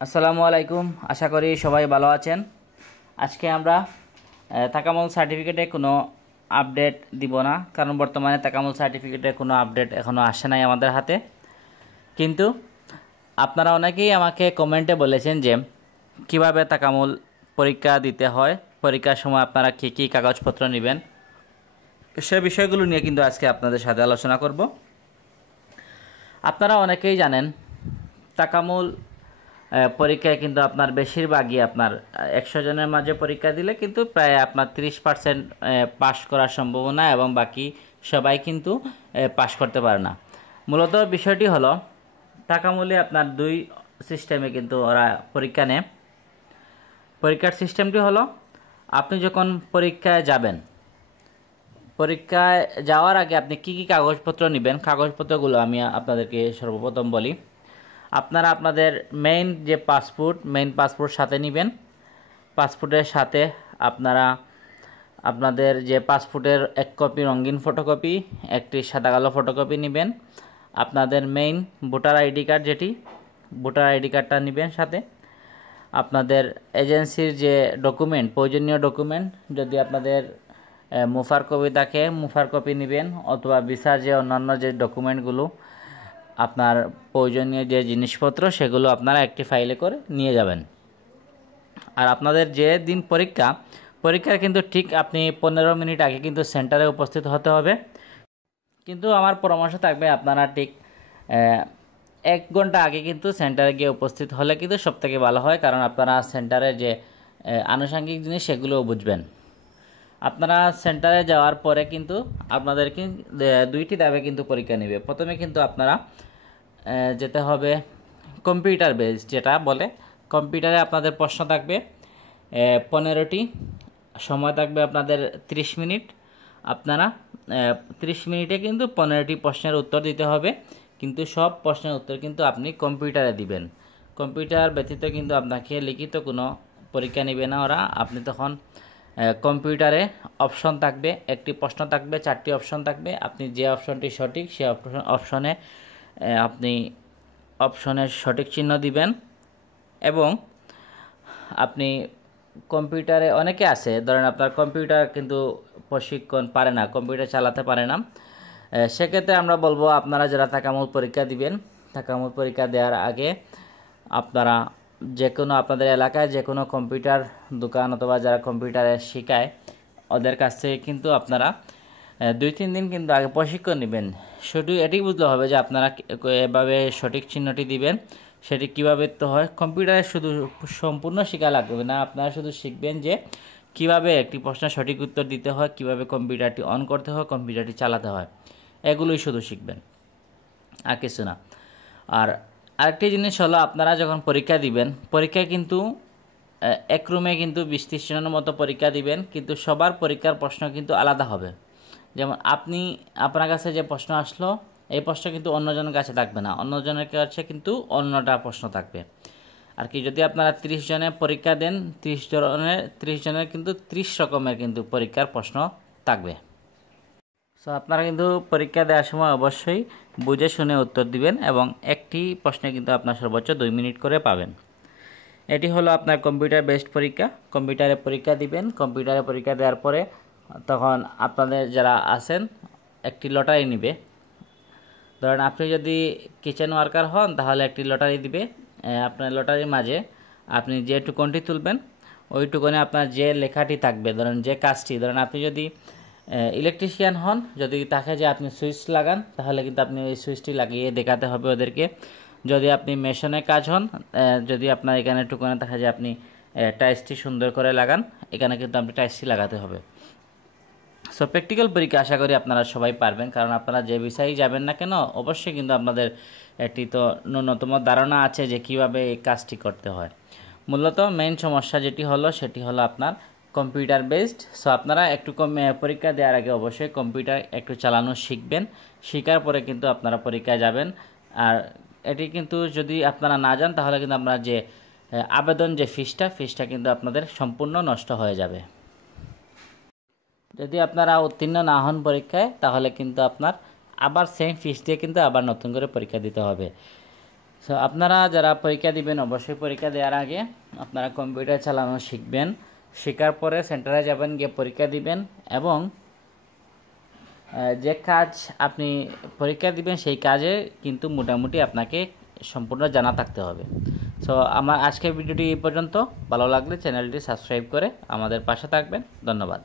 আসসালামু আলাইকুম। আশা করি সবাই ভালো আছেন। আজকে আমরা তাকামুল সার্টিফিকেটে কোনো আপডেট দিব না, কারণ বর্তমানে তাকামুল সার্টিফিকেটে কোনো আপডেট এখনও আসে নাই আমাদের হাতে। কিন্তু আপনারা অনেকেই আমাকে কমেন্টে বলেছেন যে কিভাবে তাকামুল পরীক্ষা দিতে হয়, পরীক্ষার সময় আপনারা কী কী কাগজপত্র নেবেন, সে বিষয়গুলো নিয়ে কিন্তু আজকে আপনাদের সাথে আলোচনা করব। আপনারা অনেকেই জানেন তাকামুল পরীক্ষায় কিন্তু আপনার বেশিরভাগই আপনার 100 জনের মাঝে পরীক্ষা দিলে কিন্তু প্রায় আপনার 30% পাস করার সম্ভাবনা, এবং বাকি সবাই কিন্তু পাস করতে পারে না। মূলত বিষয়টি হলো তাকামুলে আপনার দুই সিস্টেমে কিন্তু ওরা পরীক্ষা নেয়। পরীক্ষার সিস্টেমটি হলো, আপনি যখন পরীক্ষায় যাবেন, পরীক্ষায় যাওয়ার আগে আপনি কী কী কাগজপত্র নেবেন, কাগজপত্রগুলো আমি আপনাদেরকে সর্বপ্রথম বলি। আপনারা আপনাদের মেইন পাসপোর্ট সাথে নেবেন। পাসপোর্টের সাথে আপনারা আপনাদের যে পাসপোর্টের 1 কপি রঙিন ফটোকপি, একটি সাদা কালো ফটোকপি নেবেন। আপনাদের main voter ID card, voter ID কার্ডটা নেবেন সাথে। আপনাদের এজেন্সির যে ডকুমেন্ট, প্রয়োজনীয় ডকুমেন্ট, যদি আপনাদের মুফার কপি থাকে মুফার কপি নেবেন, অথবা ভিসার যে অন্যান্য যে ডকুমেন্টগুলো আপনার প্রয়োজনীয় যে জিনিসপত্র, সেগুলো আপনারা একটি ফাইলে করে নিয়ে যাবেন। আর আপনাদের যে দিন পরীক্ষার কিন্তু ঠিক আপনি 15 মিনিট আগে কিন্তু সেন্টারে উপস্থিত হতে হবে। কিন্তু আমার পরামর্শ থাকবে আপনারা ঠিক 1 ঘন্টা আগে কিন্তু সেন্টারে গিয়ে উপস্থিত হলে কিন্তু সবথেকে ভালো হয়, কারণ আপনারা সেন্টারের যে আনুষঙ্গিক জিনিস সেগুলোও বুঝবেন। আপনারা সেন্টারে যাওয়ার পরে কিন্তু আপনাদেরকে 2টি ধাপে কিন্তু পরীক্ষা নেবে। প্রথমে কিন্তু আপনারা যেতে হবে কম্পিউটার বেস, যেটা বলে কম্পিউটারে আপনাদের প্রশ্ন থাকবে 15টি, সময় থাকবে আপনাদের 30 মিনিট। আপনারা 30 মিনিটে কিন্তু 15টি প্রশ্নের উত্তর দিতে হবে, কিন্তু সব প্রশ্নের উত্তর কিন্তু আপনি কম্পিউটারে দিবেন। কম্পিউটার ব্যতীত কিন্তু আপনাকে লিখিত কোনো পরীক্ষা নেবে না ওরা। আপনি তখন কম্পিউটারে অপশন থাকবে, একটি প্রশ্ন থাকবে, 4টি অপশন থাকবে। আপনি যে অপশনটি সঠিক সে অপশনে আপনি অপশনের সঠিক চিহ্ন দিবেন। এবং আপনি কম্পিউটারে অনেকে আছে, ধরেন আপনার কম্পিউটার কিন্তু প্রশিক্ষণ পারে না, কম্পিউটার চালাতে পারে না, সেক্ষেত্রে আমরা বলবো আপনারা যারা তাকামুল পরীক্ষা দিবেন, তাকামুল পরীক্ষা দেওয়ার আগে আপনারা যে কোনো আপনাদের এলাকায় যে কোনো কম্পিউটার দোকান অথবা যারা কম্পিউটারে শেখায় ওদের কাছ থেকে কিন্তু আপনারা 2-3 দিন কিন্তু আগে প্রশিক্ষণ নেবেন। শুধু এটি বুঝতে হবে যে আপনারা এভাবে সঠিক চিহ্নটি দিবেন, সেটি কীভাবে তো হয়। কম্পিউটারে শুধু সম্পূর্ণ শেখা লাগবে না, আপনারা শুধু শিখবেন যে কিভাবে একটি প্রশ্নের সঠিক উত্তর দিতে হয়, কিভাবে কম্পিউটারটি অন করতে হয়, কম্পিউটারটি চালাতে হয়, এগুলোই শুধু শিখবেন, আর কিছু না। আর আরেকটি জিনিস হলো, আপনারা যখন পরীক্ষা দিবেন, পরীক্ষায় কিন্তু এক রুমে কিন্তু 20-30 জনের মতো পরীক্ষা দিবেন, কিন্তু সবার পরীক্ষার প্রশ্ন কিন্তু আলাদা হবে। যেমন আপনার কাছে যে প্রশ্ন আসলো, এই প্রশ্ন কিন্তু অন্যজনের কাছে থাকবে না, অন্যজনের কাছে কিন্তু অন্যটা প্রশ্ন থাকবে। আর কি, যদি আপনারা 30 জনের পরীক্ষা দেন, 30 জনের কিন্তু 30 রকমের কিন্তু পরীক্ষার প্রশ্ন থাকবে। সো আপনারা কিন্তু পরীক্ষা দেওয়ার সময় অবশ্যই বুঝে শুনে উত্তর দিবেন, এবং একটি প্রশ্নে কিন্তু আপনার সর্বোচ্চ 2 মিনিট করে পাবেন। এটি হলো আপনার কম্পিউটার বেসড পরীক্ষা। কম্পিউটারে পরীক্ষা দিবেন। কম্পিউটারে পরীক্ষা দেওয়ার পরে তখন আপনাদের যারা আছেন একটি লটারি নেবে। ধরেন আপনি যদি কিচেন ওয়ার্কার হন, তাহলে একটি লটারি দিবে। আপনার লটারির মাঝে আপনি যে টুকনটি তুলবেন, ওই টুকনে আপনার যে লেখাটি থাকবে, ধরেন যে কাজটি, ধরেন আপনি যদি ইলেকট্রিশিয়ান হন, যদি তাকে যে আপনি সুইচ লাগান, তাহলে কিন্তু আপনি ওই সুইচটি লাগিয়ে দেখাতে হবে ওদেরকে। যদি আপনি মেশিনের কাজ হন, যদি আপনার এখানে টুকনে দেখা যায় আপনি টাইলসটি সুন্দর করে লাগান, এখানে কিন্তু আপনি টাইলসটি লাগাতে হবে। সো প্র্যাকটিক্যাল পরীক্ষা আশা করি আপনারা সবাই পারবেন, কারণ আপনারা যে বিষয়েই যাবেন না কেন, অবশ্যই কিন্তু আপনাদের একটি তো ন্যূনতম ধারণা আছে যে কীভাবে এই কাজটি করতে হয়। মূলত মেইন সমস্যা যেটি হলো, সেটি হলো আপনার কম্পিউটার বেসড। সো আপনারা একটু পরীক্ষা দেওয়ার আগে অবশ্যই কম্পিউটার একটু চালানো শিখবেন। শেখার পরে কিন্তু আপনারা পরীক্ষায় যাবেন। আর এটি কিন্তু যদি আপনারা না যান, তাহলে কিন্তু আপনারা যে আবেদন যে ফিসটা কিন্তু আপনাদের সম্পূর্ণ নষ্ট হয়ে যাবে। যদি আপনারা উত্তীর্ণ না হন পরীক্ষায়, তাহলে কিন্তু আপনার আবার সেম ফিস দিয়ে কিন্তু আবার নতুন করে পরীক্ষা দিতে হবে। সো আপনারা যারা পরীক্ষা দিবেন অবশ্যই পরীক্ষা দেওয়ার আগে আপনারা কম্পিউটার চালানো শিখবেন। শেখার পরে সেন্টারে যাবেন, গিয়ে পরীক্ষা দিবেন এবং যে কাজ আপনি পরীক্ষা দিবেন সেই কাজে কিন্তু মোটামুটি আপনাকে সম্পূর্ণ জানা থাকতে হবে। সো আমার আজকের ভিডিওটি এই পর্যন্ত। ভালো লাগলে চ্যানেলটি সাবস্ক্রাইব করে আমাদের পাশে থাকবেন। ধন্যবাদ।